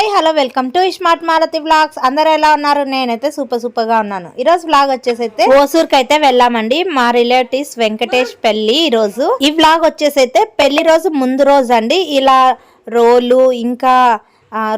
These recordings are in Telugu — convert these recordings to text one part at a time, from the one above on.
Hi hello welcome to smart Maruthi blogs అందరూ ఎలా ఉన్నారు? నేనైతే సూపర్ సూపర్గా ఉన్నాను. ఈ రోజు వ్లాగ్ వచ్చేసి అయితే ఓసూర్కి అయితే వెళ్ళామండి. మా రిలేటివ్స్ వెంకటేష్ పెళ్ళి ఈ రోజు. ఈ బ్లాగ్ వచ్చేసి అయితే పెళ్ళి రోజు ముందు రోజు అండి ఇలా రోలు ఇంకా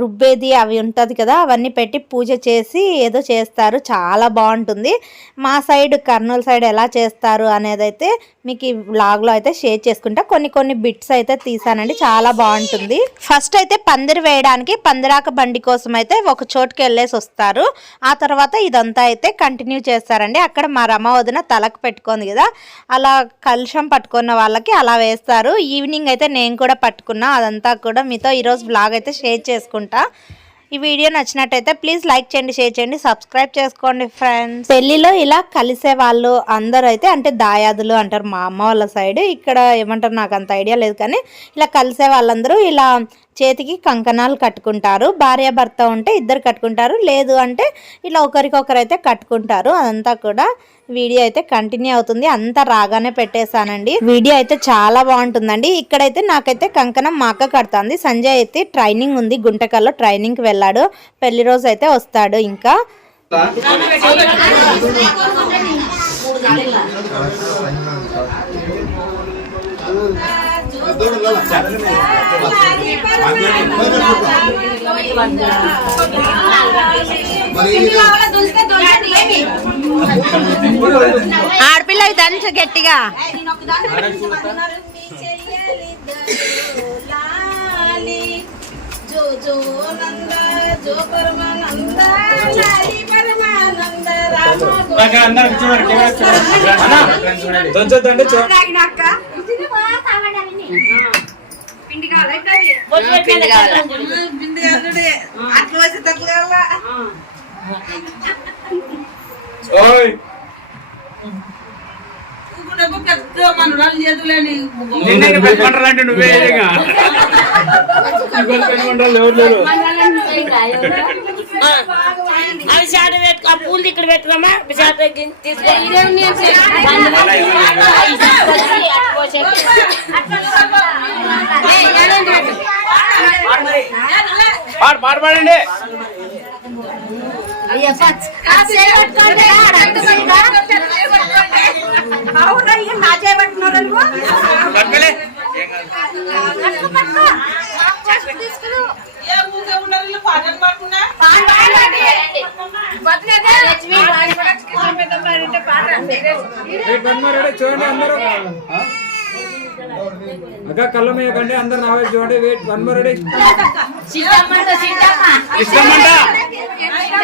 రుబ్బేది అవి ఉంటుంది కదా అవన్నీ పెట్టి పూజ చేసి ఏదో చేస్తారు. చాలా బాగుంటుంది. మా సైడ్ కర్నూలు సైడ్ ఎలా చేస్తారు అనేది అయితే మీకు ఈ వ్లాగ్లో అయితే షేర్ చేసుకుంటా. కొన్ని కొన్ని బిట్స్ అయితే తీసానండి. చాలా బాగుంటుంది. ఫస్ట్ అయితే పందిరి వేయడానికి పందిరాక బండి కోసం అయితే ఒక చోటుకి వెళ్ళేసి వస్తారు. ఆ తర్వాత ఇదంతా అయితే కంటిన్యూ చేస్తారండి. అక్కడ మా రమ వదిన తలకు పెట్టుకుంది కదా అలా కలుషం పట్టుకున్న వాళ్ళకి అలా వేస్తారు. ఈవినింగ్ అయితే నేను కూడా పట్టుకున్నా. అదంతా కూడా మీతో ఈరోజు బ్లాగ్ అయితే షేర్ చేస్తాను. చేసుకుంటా. ఈ వీడియో నచ్చినట్టయితే ప్లీజ్ లైక్ చేయండి షేర్ చేయండి సబ్స్క్రైబ్ చేసుకోండి ఫ్రెండ్స్. పెళ్ళిలో ఇలా కలిసే వాళ్ళు అందరూ అయితే అంటే దాయాదులు అంటారు మా అమ్మ వాళ్ళ సైడ్. ఇక్కడ ఏమంటారు నాకు అంత ఐడియా లేదు కానీ ఇలా కలిసే వాళ్ళందరూ ఇలా చేతికి కంకణాలు కట్టుకుంటారు. భార్యాభర్త ఉంటే ఇద్దరు కట్టుకుంటారు. లేదు అంటే ఇలా ఒకరికొకరు అయితే కట్టుకుంటారు. అదంతా కూడా వీడియో అయితే కంటిన్యూ అవుతుంది. అంతా రాగానే పెట్టేశానండి. వీడియో అయితే చాలా బాగుంటుందండి. ఇక్కడైతే నాకైతే కంకణం మా అక్క కడుతుంది. సంజయ్ అయితే ట్రైనింగ్ ఉంది. గుంటకల్లో ట్రైనింగ్కి వెళ్ళాడు. పెళ్ళి రోజు అయితే వస్తాడు ఇంకా. ఆడపిల్ల దంచు గట్టిగా. జో జో నంద జో పరమానంద చూడండి చూడండి చూడండి చూడండి కావాలి? పిండి కావాలి అట్లా వచ్చి తప్పు కావాలా? ఓయ్. పెద్ద మనరాలు చేతులేని నిన్న పెట్టుకుంటారంటే నువ్వే ఎవరు లేరు? అవి షాట్ పెట్టుకో ఆ పూలు ఇక్కడ పెట్టుకోమా షాట్ తీసుకో పాడు పాడు పాడండి. నా చేయబట్టున్నారు చూడండి అందరూ. అక్క కళ్ళు మేయకండి అందరు నా వైపు చూడండి. వెయిట్ వన్ మోర్ ఇష్టమంట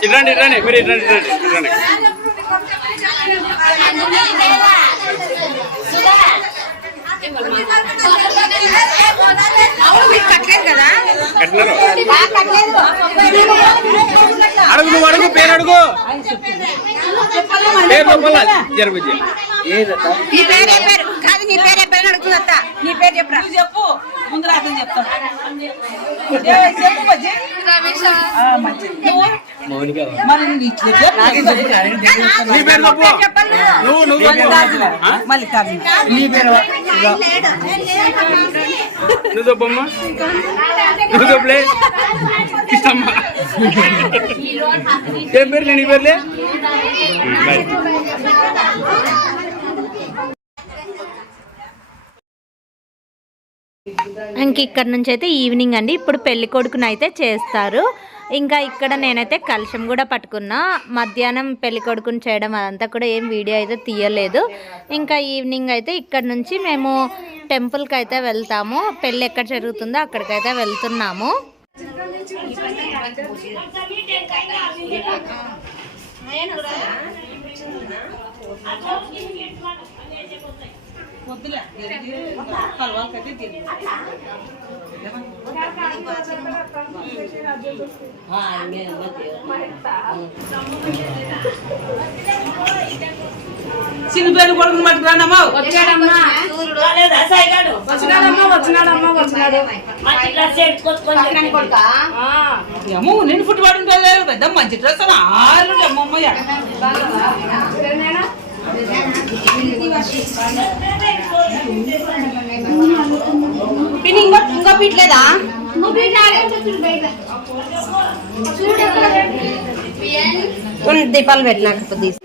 ఇట్రండి ఇట్రండి మీరు ఇట్రండి ఇట్రండి ఇట్రండి అడుగు నువ్వు అడుగు పేరు అడుగు. పేరు నీ పేరు పేరు. కాదు నీ పేరు పేరు నీ పేరు చెప్పరా. చెప్పు. ముందు రాత్రి చెప్తాను చెప్పు మంచిది. నువ్వు చెప్పమ్మా నువ్వు చెప్పలే ఇష్టమ్మా ఏం పేరు పేర్లే ఇంక ఇక్కడ నుంచి అయితే ఈవినింగ్ అండి. ఇప్పుడు పెళ్ళి కొడుకుని అయితే చేస్తారు. ఇంకా ఇక్కడ నేనైతే కలుషం కూడా పట్టుకున్నా. మధ్యాహ్నం పెళ్ళి కొడుకుని చేయడం అదంతా కూడా ఏం వీడియో అయితే తీయలేదు. ఇంకా ఈవినింగ్ అయితే ఇక్కడ నుంచి మేము టెంపుల్కి అయితే వెళ్తాము. పెళ్ళి ఎక్కడ జరుగుతుందో అక్కడికైతే వెళ్తున్నాము. వద్దులే చిన్నపిల్లలు కొడుకుని పట్టుకురానమ్మా? మంచి డ్రెస్ వేసుకొచ్చుకొని ఏమో నేను ఫుట్ పడుంటుంది పెద్ద మంచి డ్రెస్ అని ఆరు అమ్మమ్మయ్య పిన్ని ఇంకో ఇంకో పీట్లేదా దీపాలు పెట్టినాక తీసి.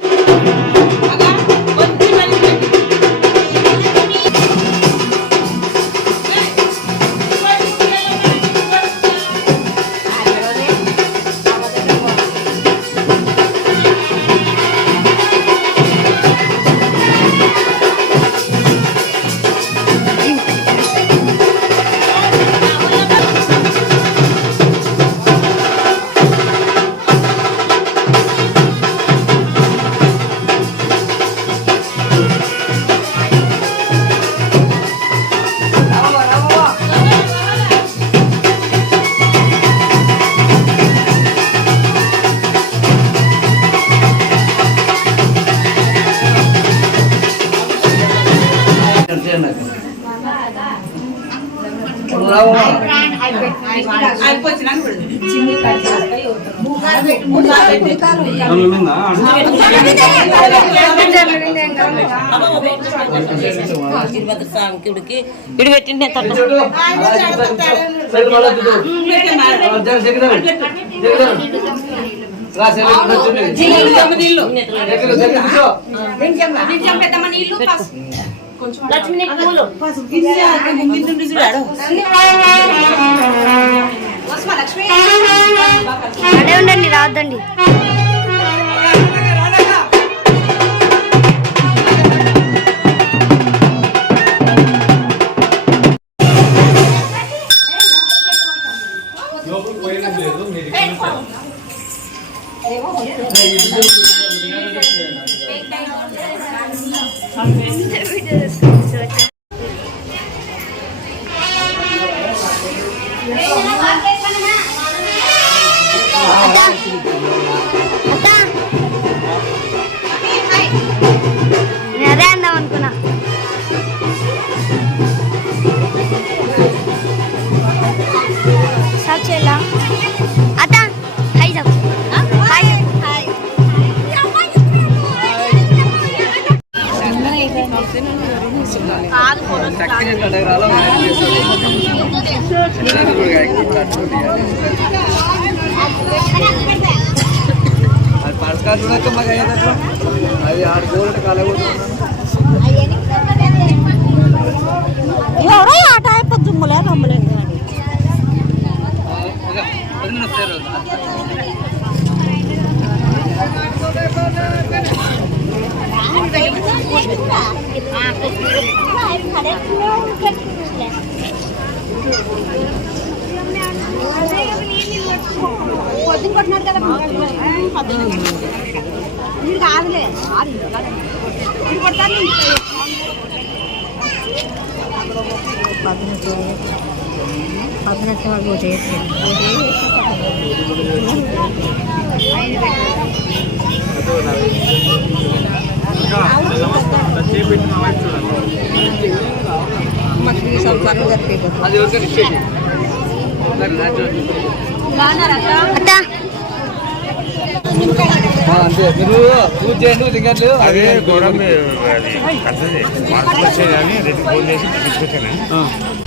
సాంకిడికి ఇడు పెట్టిండే తట్టు లక్ష్మి పూలు. అడే ఉండండి రావద్దండి అత్త మీరు కాదులే మీరు కొడతారు పదినెట్టు పదినెట్టు వాళ్ళు ఒకటి అంతే. మీరు పూజ చేయండి టికెట్లు అదే గోడం అది అని రెండు ఫోన్ చేసి తీసుకొచ్చాను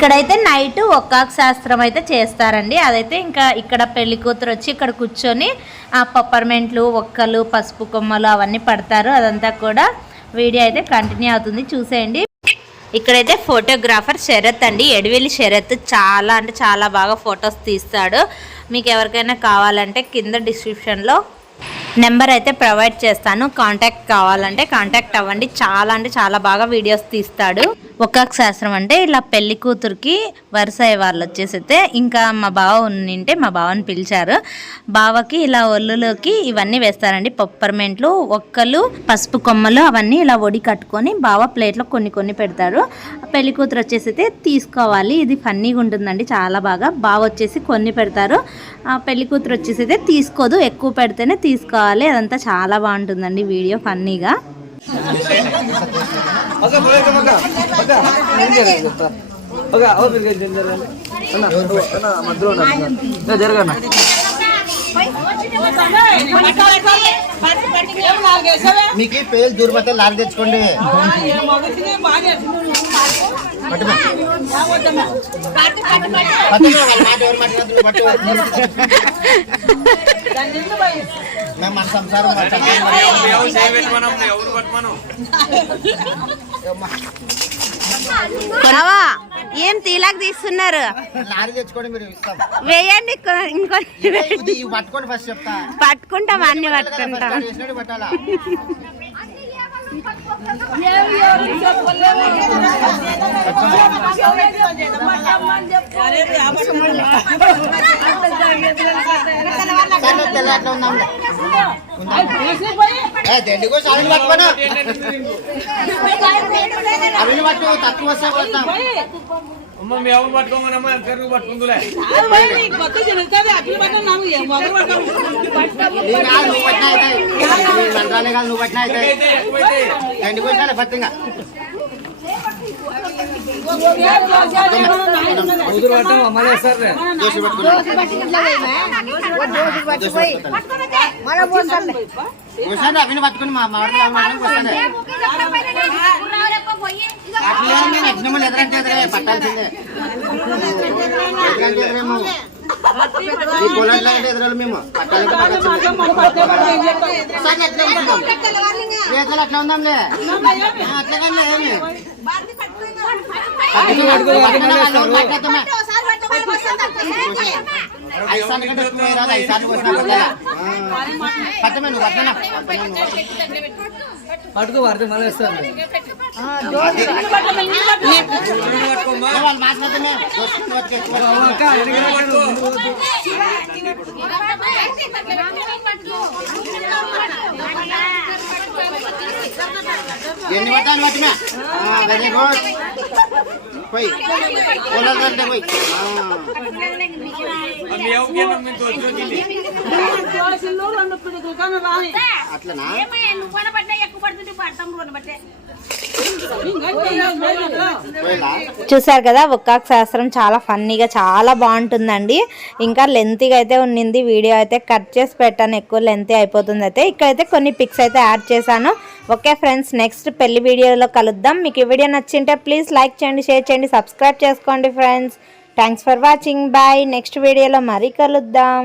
ఇక్కడైతే నైట్ ఒక్కాక శాస్త్రం అయితే చేస్తారండి. అదైతే ఇంకా ఇక్కడ పెళ్ళి కూతురు వచ్చి ఇక్కడ కూర్చొని ఆ పప్పర్మెంట్లు ఒక్కలు పసుపు కొమ్మలు అవన్నీ పడతారు. అదంతా కూడా వీడియో అయితే కంటిన్యూ అవుతుంది. చూసేయండి. ఇక్కడైతే ఫోటోగ్రాఫర్ శరత్ అండి. ఎడవెల్లి శరత్ చాలా అంటే చాలా బాగా ఫొటోస్ తీస్తాడు. మీకు ఎవరికైనా కావాలంటే కింద డిస్క్రిప్షన్లో నెంబర్ అయితే ప్రొవైడ్ చేస్తాను. కాంటాక్ట్ కావాలంటే కాంటాక్ట్ అవ్వండి. చాలా అంటే చాలా బాగా వీడియోస్ తీస్తాడు. ఒక్కొక్క శాస్త్రం అంటే ఇలా పెళ్ళి కూతురికి వరుస అయ్యే వాళ్ళు వచ్చేసి అయితే ఇంకా మా బావ ఉంటే మా బావని పిలిచారు. బావకి ఇలా ఒళ్ళులోకి ఇవన్నీ వేస్తారండి. పప్పర్మెంట్లు ఒక్కలు పసుపు కొమ్మలు అవన్నీ ఇలా ఒడి కట్టుకొని బావ ప్లేట్లో కొన్ని కొన్ని పెడతారు. పెళ్ళి కూతురు వచ్చేసి అయితే తీసుకోవాలి. ఇది ఫన్నీగా ఉంటుందండి చాలా బాగా. బావ వచ్చేసి కొన్ని పెడతారు. ఆ పెళ్ళి కూతురు వచ్చేసి అయితే తీసుకోదు. ఎక్కువ పెడితేనే తీసుకోవాలి. అదంతా చాలా బాగుంటుందండి వీడియో ఫన్నీగా. ఓకే ఓ మధ్యలో ఉన్నా మీకు పేరు దూరపోతే తెచ్చుకోండి మన సంసారం. కొనవా? ఏం తీలాగా తీస్తున్నారు? వేయండి ఇంకో పట్టుకుంటాం అన్ని పట్టుకుంటాం. తెలుగు పట్టాలా సరే, తెల్ల పట్టుకోను? పట్టు తక్కువ వస్తా పోతాం అమ్మ మీ ఎవరు పట్టుకోమనమ్మా కరుగు పట్టుకుందులే నీ కాదు, నువ్వు పట్టినా అవుతాయి. నీ మంత్రాలే కాదు, నువ్వు పట్టినా అవుతాయి. దెండిగో సాలే పట్టింగా కూతురు పట్టం అమ్మలే సార్ దోశ పట్టుకున్నా వస్తాను అవిని పట్టుకుని మా మామిడి వస్తాను అట్లే మేము యజ్ఞములు ఎదురంటే ఎదురే పట్టాల్సిందే ఎదురంటే ఎదురేమో ఈ పొలంలో అంటే ఎదురాలి మేము పట్టాలంటే పట్టాల్సిందే సరే, ఎట్లా ఉంటున్నాం? రేతలు అట్లా ఉందాంలే ఆ, అట్లా కానీ ఏమి పట్టుకుని పట్టుకుని పట్టుకుని వాళ్ళు పట్టేద్దామే. ఐదు సార్లు కంటే ఎక్కువ రాదు, ఐదు సార్లు కొట్టినా కొట్టాలా? ఆ. పట్టమే నువ్వు పట్టనా పట్టమే నువ్వు. పట్టుకో పడితే మళ్ళీ వేస్తారు వాళ్ళు మాట్లాడతామే దోస్తులు వచ్చి ఎక్కువ అక్క వెనక పట్టు. ఎన్ని పట్టాలు పట్టినా వెరీ గుడ్ పోయి పొలాలంటే పోయి అట్లనా పోయిలా చూసారు కదా ఒక్కాక శాస్త్రం చాలా ఫన్నీగా చాలా బాగుంటుందండి. ఇంకా లెంతీగా అయితే ఉన్నింది. వీడియో అయితే కట్ చేసి పెట్టాను. ఎక్కువ లెంతీ అయిపోతుంది అయితే. ఇక్కడైతే కొన్ని పిక్స్ అయితే యాడ్ చేశాను. ఓకే ఫ్రెండ్స్ నెక్స్ట్ పెళ్ళి వీడియోలో కలుద్దాం. మీకు ఈ వీడియో నచ్చింటే ప్లీజ్ లైక్ చేయండి షేర్ చేయండి సబ్స్క్రైబ్ చేసుకోండి friends. Thanks for watching bye next వీడియోలో మరీ కలుద్దాం.